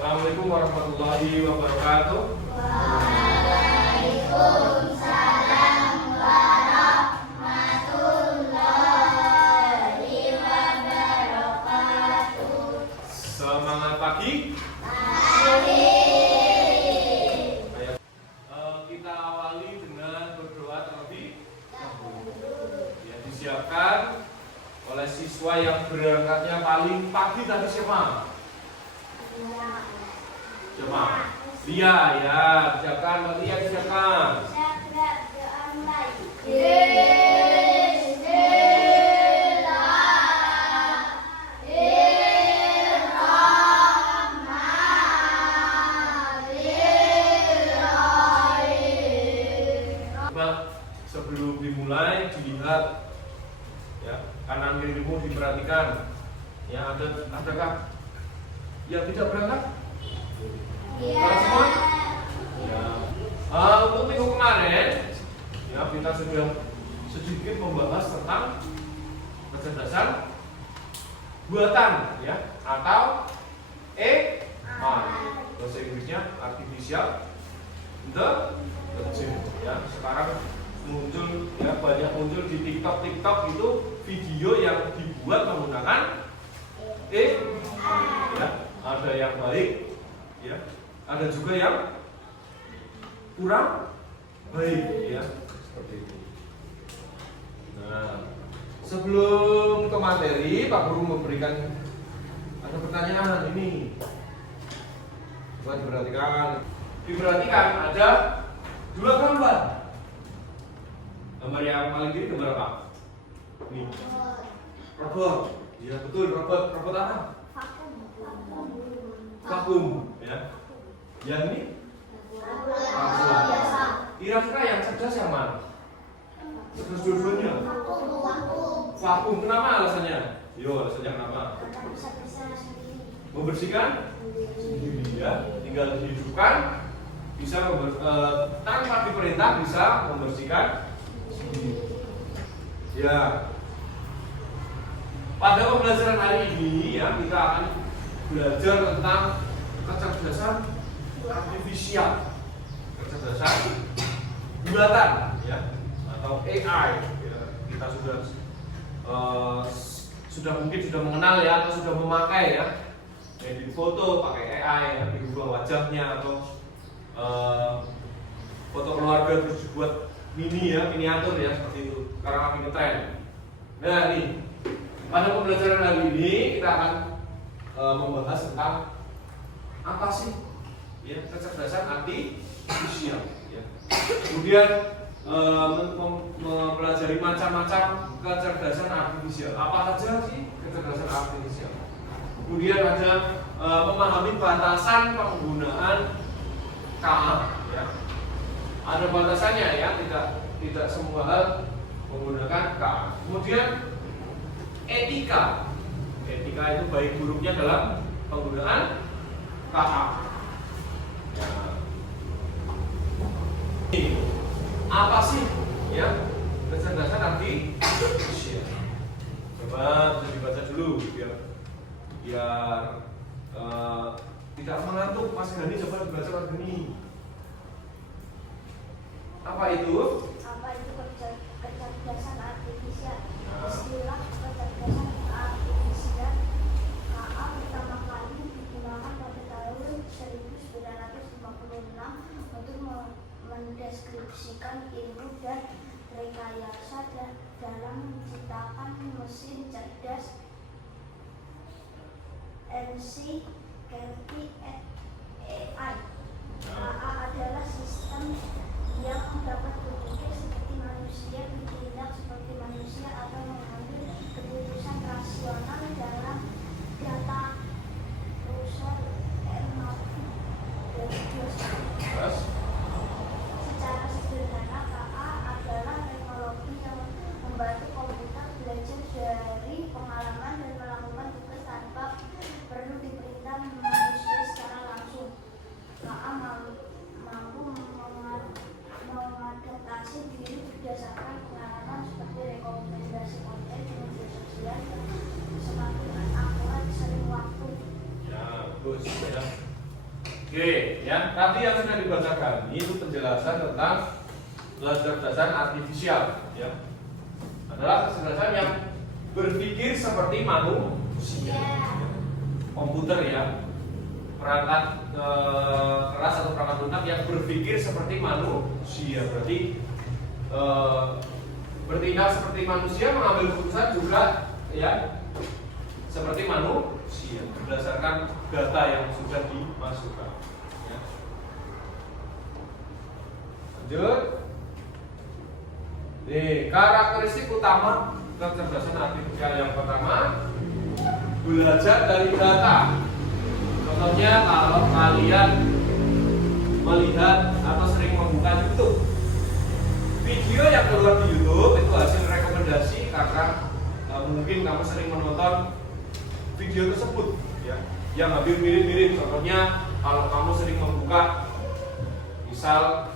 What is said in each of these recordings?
Assalamualaikum warahmatullahi wabarakatuh. Waalaikumsalam warahmatullahi wabarakatuh. Semangat pagi. Pagi. Ayo. Kita awali dengan berdoa terlebih dahulu. Ya, disiapkan oleh siswa yang berangkatnya paling pagi tadi siapa? Siapa? Lia ya, siapkan, Mbak Lia siapkan. Sebelum dimulai dilihat ya, kanan kirimu diperhatikan. Ya, adakah yang tidak berangkat? Kalau semua? Ya. Untuk minggu kemarin ya, kita sudah sedikit membahas tentang kecerdasan buatan ya, atau AI. Bahasa Inggrisnya artificial intelligence ya. Sekarang muncul ya, banyak muncul di TikTok itu video yang dibuat menggunakan AI ya. Ada yang baik ya, ada juga yang kurang baik ya, seperti itu. Nah, sebelum ke materi, Pak Guru memberikan ada pertanyaan ini. Coba diperhatikan ada dua gambar. Gambar yang paling kiri gambar apa? Ini. Robot. Ya betul, robot apa? Vakum ya. Yang ini kira-kira yang cerdas yang mana? Cerdas dua-duanya. Vakum. Kenapa alasannya? Alasannya kenapa? Membersihkan sendiri ya. Tinggal dihidupkan, bisa tanpa diperintah bisa membersihkan sendiri. Ya. Pada pembelajaran hari ini ya, kita akan belajar tentang kecerdasan artifisial, kecerdasan buatan ya, atau AI ya. Kita sudah mungkin sudah mengenal ya, atau sudah memakai ya, edit foto pakai AI ya, dirubah wajahnya, atau foto keluarga terus dibuat miniatur ya, seperti itu. Sekarang lagi ngetren. Nah nih, pada pembelajaran hari ini kita akan membahas tentang apa sih ya, kecerdasan artifisial ya. Kemudian mempelajari macam-macam kecerdasan artifisial. Apa saja sih kecerdasan artifisial? Kemudian ada memahami batasan penggunaan KA ya. Ada batasannya ya, tidak semua hal menggunakan KA. Kemudian etika itu baik buruknya dalam penggunaan KA ya. Apa sih ya kecerdasan artifisial? Coba bisa dibaca dulu biar tidak mengantuk. Mas Gani, coba dibaca Mas Gani. Apa itu? Kecerdasan artifisial? Istilah kecerdasan artifisial KA pertama kali digunakan pada tahun 1956 untuk mendeskripsikan ilmu dan rekayasa dalam menciptakan mesin cerdas NCRT-AI. KA adalah sistem yang dapat berpikir seperti manusia, bertindak seperti manusia, atau mengambil keputusan rasional dalam data user Yes. Secara sederhana, KA adalah teknologi yang membantu komputer belajar dari pengalaman dan melakukan tugas tanpa perlu diperintah manusia secara langsung. KA mampu mengadaptasi diri berdasarkan pengalaman seperti rekomendasi konten di media sosial yang semakin akurat sering waktu. Ya, bagus ya. Oke, ya. Tadi yang sudah dibacakan itu penjelasan tentang kecerdasan artifisial, ya. Adalah kecerdasan yang berpikir seperti manusia. Komputer ya, perangkat keras atau perangkat lunak yang berpikir seperti manusia. Berarti bertindak seperti manusia, mengambil keputusan juga ya seperti manusia berdasarkan data yang sudah dimasukkan. Ya. Lanjut. Karakteristik utama kecerdasan artifisial yang pertama, belajar dari data. Contohnya kalau kalian melihat atau sering membuka YouTube, video yang keluar di YouTube itu hasil rekomendasi karena mungkin kamu sering menonton video tersebut, ya, yang hampir mirip-mirip. Contohnya kalau kamu sering membuka, misal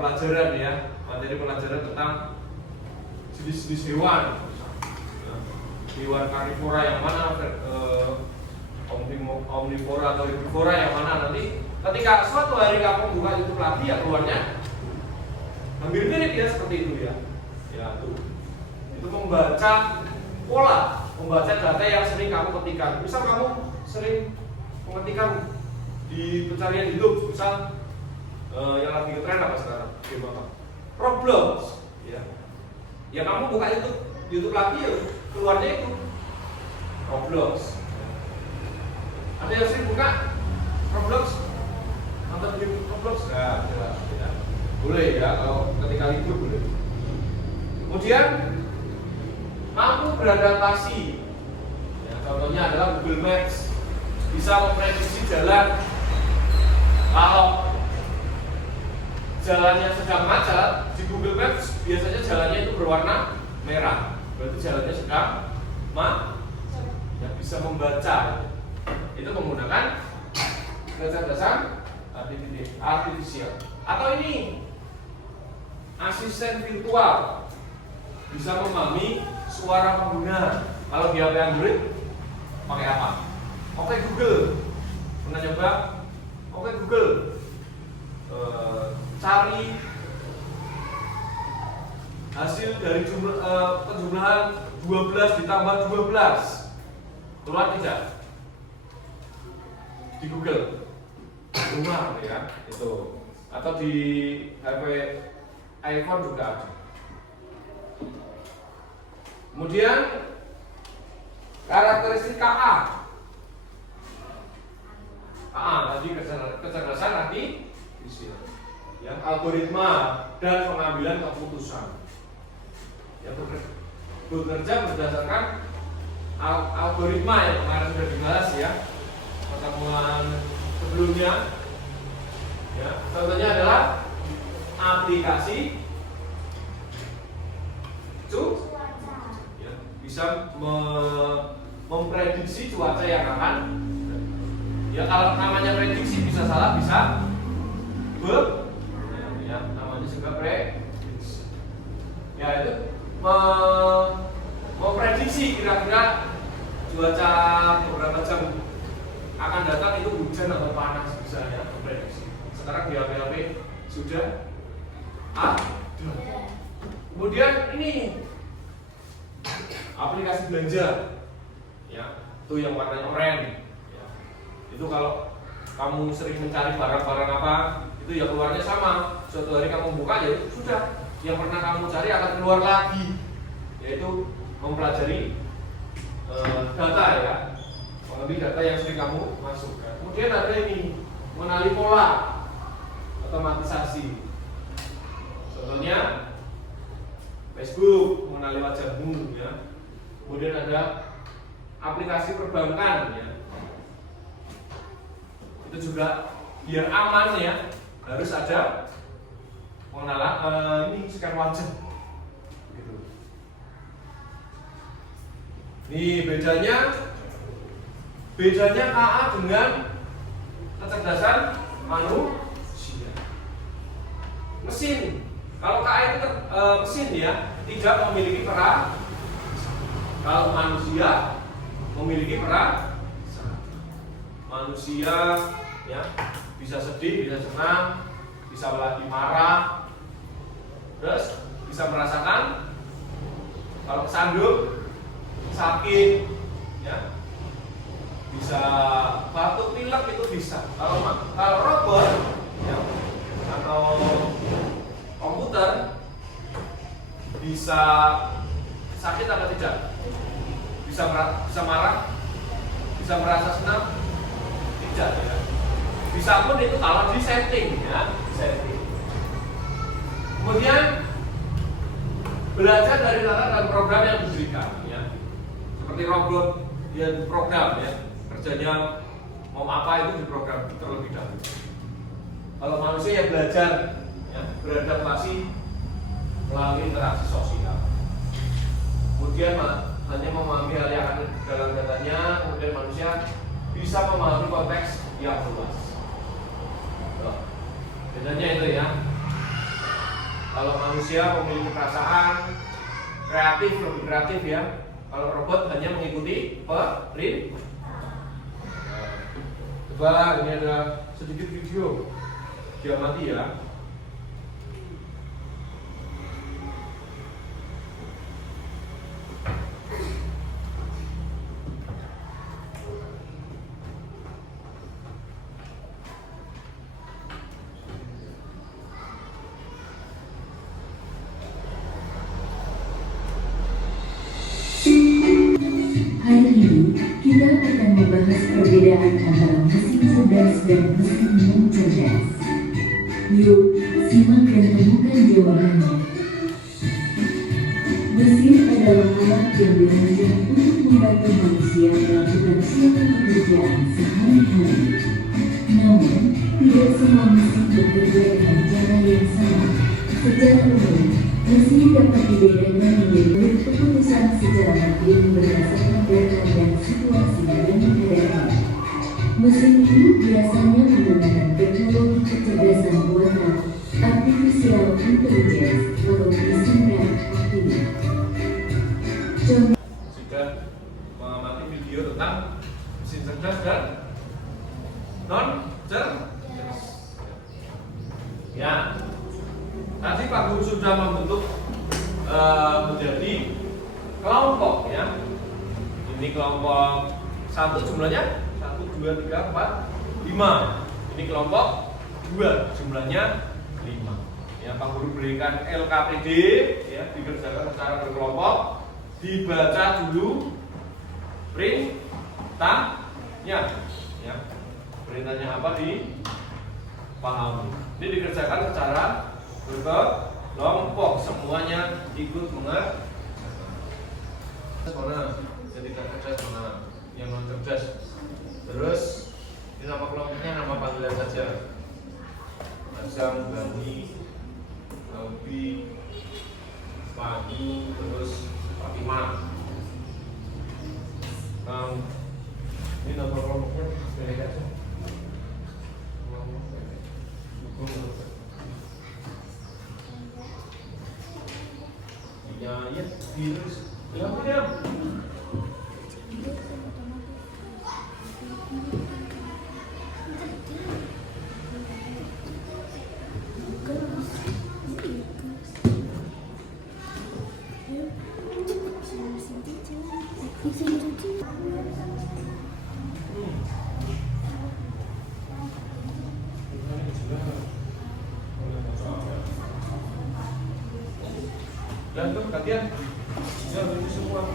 pelajaran ya, materi pelajaran tentang jenis-jenis hewan, hewan karnivora yang mana, omnivora atau herbivora yang mana. Nanti ketika suatu hari kamu buka YouTube lagi, ya keluarnya hampir mirip ya seperti itu ya. Ya itu membaca pola, membaca data yang sering kamu ketikkan. Misal kamu sering mengetikkan di pencarian hidup, misal yang lagi ngetren apa sekarang? Game apa? Roblox, ya. Ya kamu buka YouTube lagi, ya keluarnya itu Roblox. Ada yang sering buka Roblox, nonton game Roblox? Nah, tidak. Boleh ya, kalau ketika libur boleh. Kemudian mampu beradaptasi. Ya, contohnya adalah Google Maps, bisa memprediksi jalan. Kalau jalannya sedang macet di Google Maps, biasanya jalannya itu berwarna merah. Berarti jalannya sedang ya, bisa membaca. Itu menggunakan kecerdasan artifisial. Atau ini asisten virtual, bisa memahami suara pengguna. Kalau di HP Android pakai apa? Oke Google. Pernah coba? Oke Google, cari hasil dari penjumlahan 12 ditambah 12. Keluar tidak? Di Google. Keluar ya, itu. Atau di HP iPhone juga ada. Kemudian karakteristik KA. KA tadi kecerdasan artifisial, yang algoritma dan pengambilan keputusan. Yang bekerja berdasarkan algoritma yang kemarin sudah dibahas ya pertemuan sebelumnya. Ya, contohnya adalah aplikasi ya, bisa memprediksi cuaca yang akan. Ya kalau namanya prediksi bisa salah, bisa ya, namanya juga prediksi. Ya itu memprediksi kira-kira cuaca beberapa jam akan datang itu hujan atau panas, bisa ya memprediksi. Sekarang di HP sudah ada. Kemudian ini aplikasi belanja, ya itu yang warnanya oranye. Ya. Itu kalau kamu sering mencari barang-barang apa, itu ya keluarnya sama. Suatu hari kamu buka ya sudah, yang pernah kamu cari akan keluar lagi, yaitu mempelajari data ya, mengambil data yang sering kamu masukkan. Kemudian ada ini mengenali pola, otomatisasi. Contohnya Facebook, mengenali wajahmu ya. Kemudian ada aplikasi perbankan ya. Itu juga biar aman ya, harus ada pengenalan ini scan wajah. Gitu. Nih bedanya KA dengan kecerdasan manusia. Mesin. Kalau KA itu mesin ya, tidak memiliki peran. Kalau manusia memiliki peran. manusia ya bisa sedih, bisa senang, bisa lagi marah, terus bisa merasakan kalau kesandung, sakit, ya, bisa batuk pilek itu bisa. Kalau robot ya, atau komputer bisa sakit atau tidak? Bisa marah, bisa merasa senang, tidak ya. Bisa pun itu kalau di setting ya, setting. Kemudian belajar dari latar dan program yang diberikan ya. Seperti robot dia program ya, kerjanya mau apa itu diprogram terlebih dahulu. Kalau manusia ya belajar ya, beradaptasi melalui interaksi sosial. Kemudian hanya memahami hal yang ada dalam datanya, kemudian manusia bisa memahami konteks yang luas. Bedanya itu ya. Kalau manusia memiliki perasaan kreatif, lebih kreatif ya. Kalau robot hanya mengikuti perintah. Coba ini ada sedikit video. Dia mati ya. Hari ini kita akan membahas perbedaan antara mesin cerdas dan mesin non cerdas. Yuk, simak dan temukan jawabannya. Mesin adalah alat yang dirancang untuk membantu manusia melakukan suatu pekerjaan sehari-hari. Namun, tidak semua mesin bekerja dengan cara yang sama. Secara umum, mesin dapat dibedakan menjadi keputusan secara mandiri berdasarkan data dan situasi yang menghadapi. Mesin ini biasanya menggunakan teknologi kecerdasan buatan, artificial intelligence, atau disingkat AI. Contoh Sudah mengamati video tentang mesin cerdas dan non cerdas. Ya, tadi Pak Guru sudah membentuk menjadi kelompok ya. Ini kelompok 1 jumlahnya 1, 2, 3, 4, 5. Ini kelompok 2 jumlahnya 5. Ya, Pak Guru berikan LKPD ya, dikerjakan secara berkelompok, dibaca dulu perintahnya ya. Perintahnya apa dipahami. Ini dikerjakan secara berkelompok, semuanya ikut mengerjakan. Mana yang tidak cerdas, mana yang non cerdas. Terus ini nama kelompoknya, nama panggilan saja. Azam, Bani, Albi, Pandu, terus Fatimah. Ini nama kelompoknya pilih aja. Ya, virus. Diam. Dan tuh gantian. Ya, ini semua.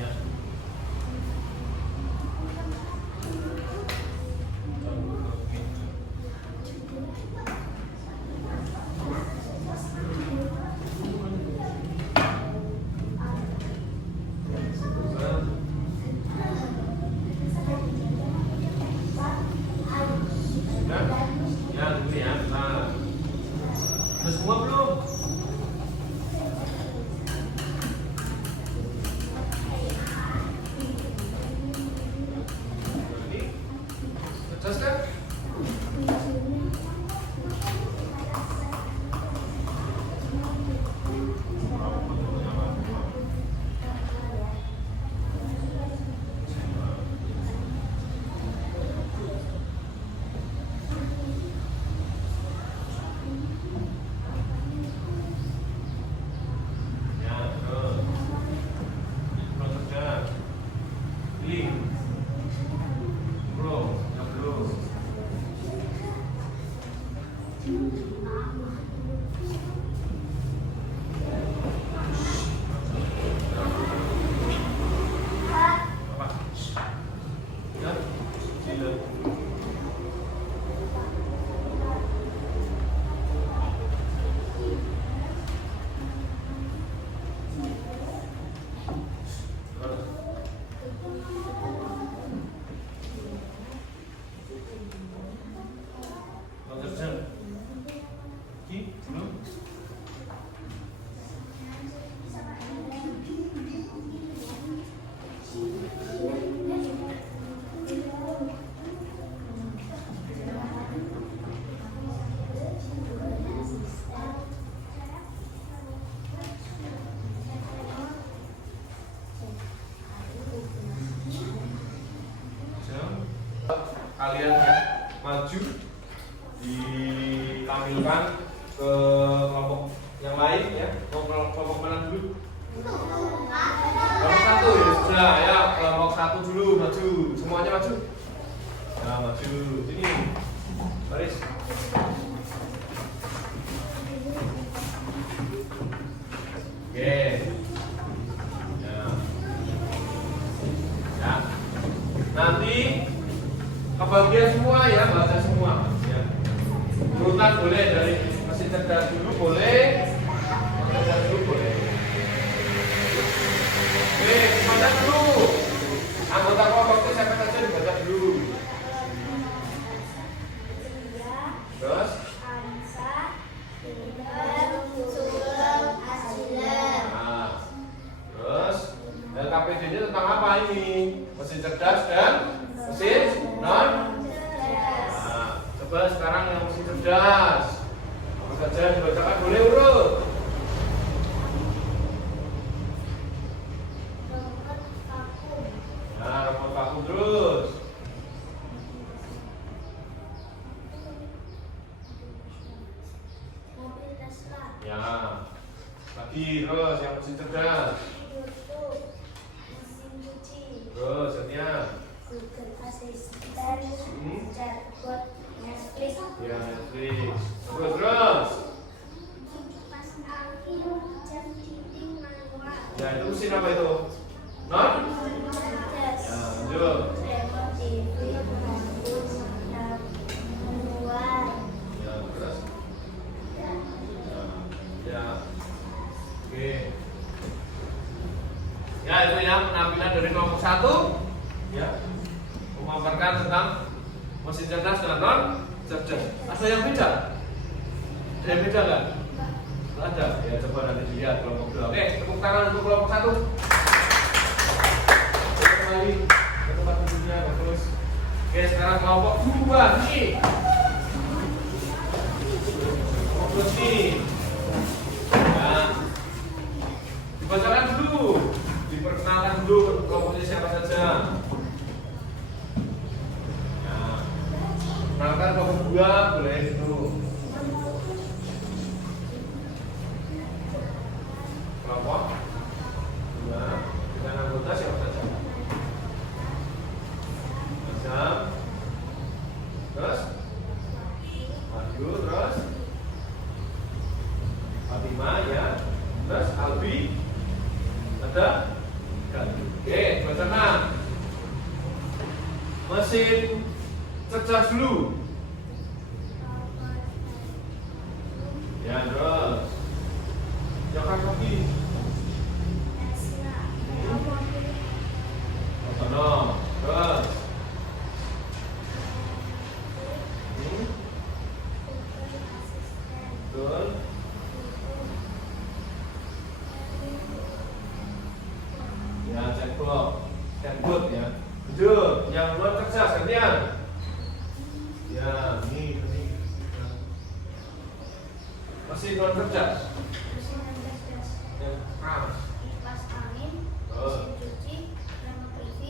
Ya. Ya, ini ya. Nah. Sudah semua belum? Cerdas kan? Terjun. Ki, belum. Kalian ya maju ditampilkan ke kelompok yang lain ya. Kelompok mana dulu? Kelompok satu ya sudah ya, kelompok satu dulu maju, semuanya maju. Nah maju sini, baris. Oke. Ya. Nanti kebagian semua ya, baca semua ya. Urutan boleh dari mesin cerdas dulu boleh, cerdas dulu boleh. Oke, baca dulu. Anggota kelompoknya siapa saja dibaca dulu. Terus? Nah, terus KPD-nya tentang apa ini? Mesin cerdas dan mesin non. Nah, coba sekarang yang mesin cerdas. Apa saja dibacakan boleh urut. Nah, remote vakum terus. Mobil Tesla. Ya. Lagi terus yang mesin cerdas. YouTube. Mesin cuci. Terus ya. Google Assistant. Chatbot. Netflix. Ya, Netflix. Terus. Kipas angin. Jam dinding manual. Ya, itu mesin apa itu? Non? Cerdas. Ya, lanjut. Remote TV. Bagus. Manual. Ya, terus. Ya. Oke. Ya, itu ya penampilan dari kelompok 1 ya. Memaparkan tentang mesin cerdas dan non cerdas. Ada yang beda? Ada yang beda nggak? Nggak ada. Ya, coba nanti dilihat kelompok 2. Oke, tepuk tangan untuk kelompok 1. Kembali ke tempat duduknya, bagus. Oke, sekarang kelompok 2 nih. Kelompok 2 nih. Nah, dibacakan dulu, diperkenalkan dulu kelompoknya siapa saja. Nah, perkenalkan kelompok 2 boleh itu. Kelompok 2 dengan anggota siapa saja? Azam, terus Wahyu, terus Fatima ya, terus Albi, ada Ganti. Oke, bacakan mesin cerdas dulu. Ya, terus jangan lagi Tesla. Mobil. otonom, terus Google Assistant. betul. Ya, chatbot ya. Lanjut, yang luar cerdas gantian. Ya, ini. Masih luar cerdas. Mesin cerdas. Yang keras. Kipas angin. Mesin cuci. Remote TV.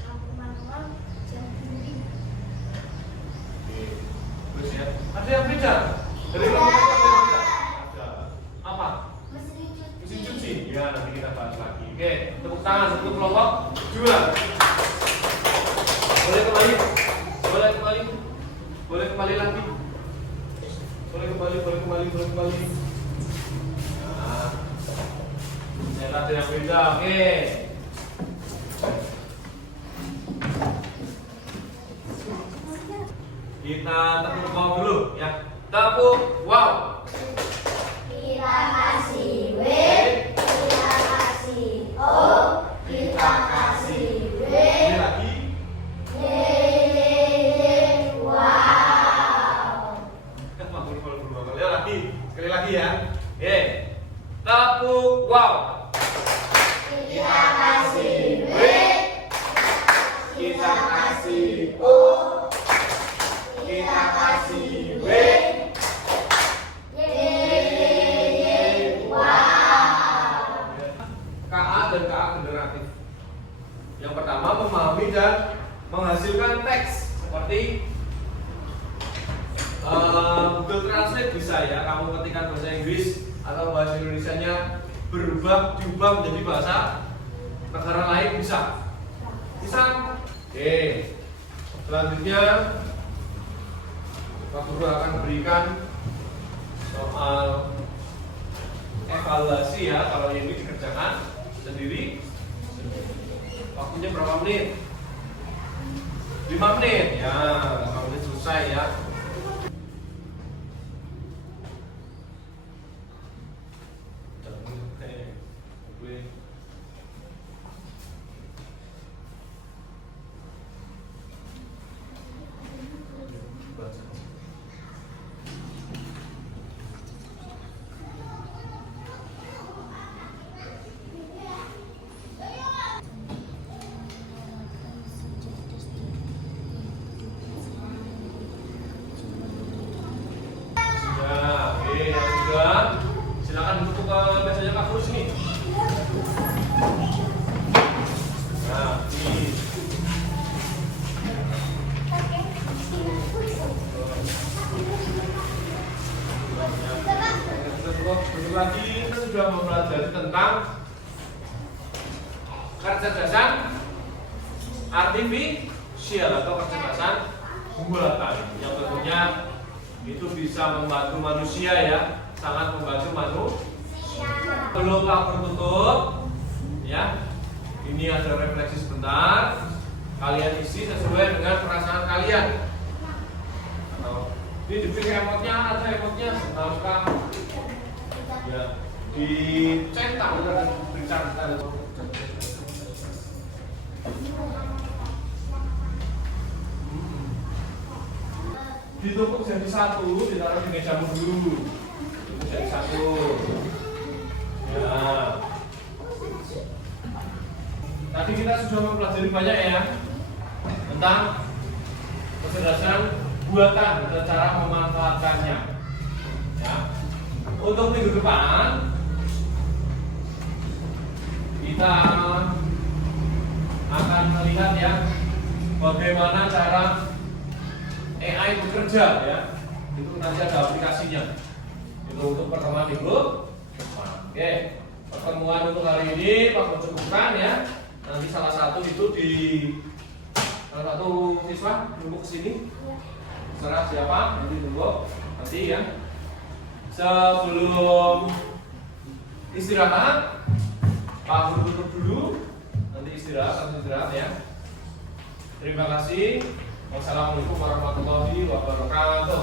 Lampu manual. Jam dinding. Oke. Terus ya, ada yang beda dari kelompok satu yang beda. Ada. Apa? Mesin Mesin cuci. cuci. Ya, nanti kita bahas lagi. Oke, tepuk tangan untuk kelompok 2. Boleh kembali. Boleh kembali. Boleh kembali lagi. Boleh kembali. Nah, ternyata ada yang beda. Oke. Kita tepuk wow dulu ya. Tepuk wow. Terima kasih W. Terima kasih O. Terima kasih W. Ini lagi. Yeay. Wah. kita kasih W. KA dan KA generatif. Yang pertama memahami dan menghasilkan teks seperti Google Translate bisa ya, kamu ketikkan bahasa Inggris atau bahasa Indonesianya diubah menjadi bahasa negara lain bisa. Oke. Selanjutnya Pak Guru akan berikan soal evaluasi ya, kalau ini dikerjakan sendiri. Waktunya berapa menit? 5 menit ya, 5 menit selesai ya. Silakan duduk ke mejanya Kak Guru sini. Nah, ini. Duduk lagi, kita sudah mempelajari tentang kecerdasan artifisial atau kecerdasan buatan yang tentunya itu bisa membantu manusia ya, sangat membantu manusia. Belum Pak Guru tutup ya, ini ada refleksi sebentar, kalian isi sesuai dengan perasaan kalian. Atau ini dibikin emotnya, ada emotnya sebentar ya, dicetak dan dicatat. Ditumpuk jadi satu, ditaruh di mejamu dulu. Itu jadi satu. Ya. Tadi kita sudah mempelajari banyak ya tentang kecerdasan buatan dan cara memanfaatkannya. Ya. Untuk minggu depan kita akan melihat ya bagaimana cara AI bekerja ya, itu nanti ada aplikasinya. Itu untuk pertemuan minggu depan. Oke, pertemuan untuk hari ini Pak Guru cukupkan ya. Nanti salah satu itu salah satu siswa duduk ke sini. Serah siapa nanti duduk nanti ya. Sebelum istirahat Pak Guru tutup dulu. Nanti istirahat ya. Terima kasih. Wassalamualaikum warahmatullahi wabarakatuh.